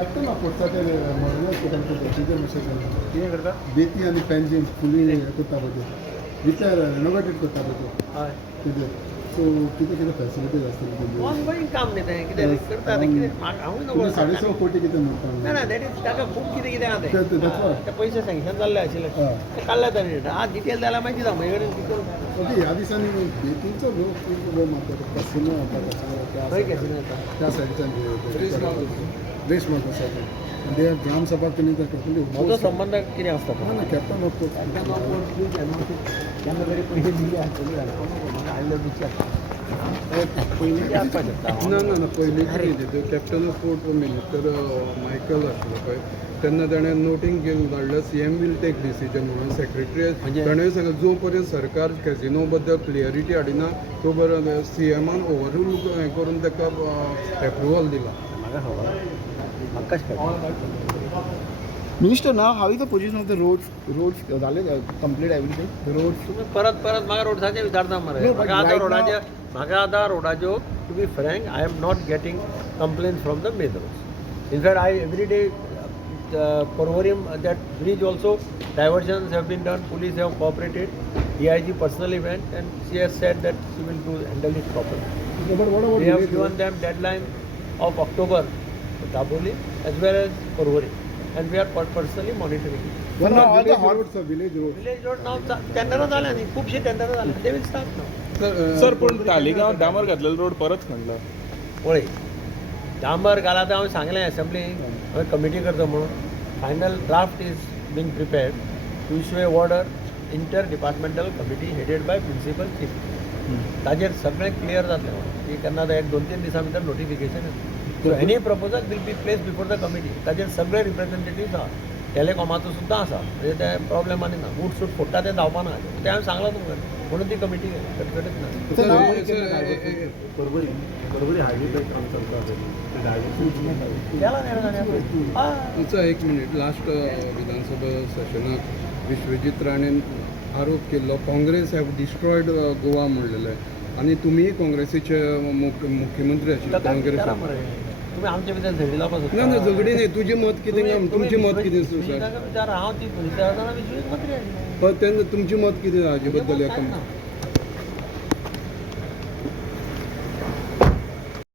Captain of कोर्टाचे modernise कितें करता बेती आनी पेन्जीम फुली करता पळय रिपेर रेनोवेटेड करता पळय हय कितें सो कितें कितें फॅसिलिटीज आसतली ऑनगोईंग काम न्ही तें कितें करता तें कितें हांवूय नको 6.5 कोटी कितें म्हणटा ना ना दॅट इज ताका खूब कितें कितें आहा that's what. ते पयशे सँक्शन जाल्ले आशिल्ले ते काडले ताणें आज डिटेल जाल्यार मागीर कितें म्हजे कडेन डिटेल ओके ह्या दिसांनी बेतींचो लो मारता कसिनो खंय कॅसिनो येता त्या सायडीच्यान रेस मारता सायडीन दे आर ग्राम सभा त्यांनी म्हजो संबंद कितें आसता तो ना कॅप्टन ऑफ कोर्ट केन्ना तरी पयशे दिले आसतली म्हाका आयलो विचार पयलींची आसपाक शकता ना पयलीं कितें captain of court minister Michael आसलो पळय तेन्ना ताणें नोटींग घेवन धाडलें सीएम वील टेक डिसिजन म्हणून सेक्रेटरी ताणें सांगलें जो पर्यंत सरकार कॅसिनो बद्दल क्लियरिटी हाडिना तो पर्यंत सीएमान ओवररूल हें करून ताका एप्रुवल दिला म्हाका खबर म्हाका कशें कळटा Minister, now how is the position of the roads? Roads, complete everything. The roads. तुम्ही परत म्हाका रोड्साचें विचारता मरे No, but म्हाका आतां रोडाच्यो to be frank I am not getting complain from the main roads in fact I every day Porvorim that bridge also diversions have been done police have cooperated DIG personally went and she has said that she will handle it properly. But what about We have given them deadline of October for Daboli as well as Porvorim. And we are personally monitoring it. One No, of all the village roads are village roads. Village road now tender झाल्या न्ही खूपशे tender झाले they will start now sir पण Taleigao डांबर घातलेलो road परत खणला पळय डांबर घाला तर हांवें सांगलें असेंब्लीक हांवें कमिटी करता म्हणून final draft is being prepared to issue a order inter departmental committee headed by principal chief ताजेर सगळें क्लियर जातलें म्हणून की केन्ना तो 1-2-3 दिसां भितर नोटिफिकेशन येता so any proposal will be placed before the committee ताजेर सगळे रिप्रेझेंटेटिव्स आहा टॅलिकॉमाचो सुद्दां आसा म्हणजे ते प्रॉब्लेम आनी ना बूट सूट फोडटा ते धांवपा ना ते हांवें सांगलां तुमकां म्हणून ती कमिटी कटकटच ना परवरी हायवे काम केला नाही तुमचा एक मिनिट लास्ट विधानसभा सेशनाक विश्वजीत राणेन आरोप केल्लो काँग्रेस हॅव डिस्ट्रॉयड गोवा म्हणलेले आणि तुम्ही काँग्रेसीचे मुख्यमंत्री आशिल्ले काँग्रेस तुम्ही आमच्या भितर झगडी लावपाक ना झगडी न्ही तुजें मत कितें तुमचें मत कितें सर विचार हांव ती विचारतना विश्वजीत मंत्री आशिल्लो पण तेन्ना तुमचें मत कितें हाजे बद्दल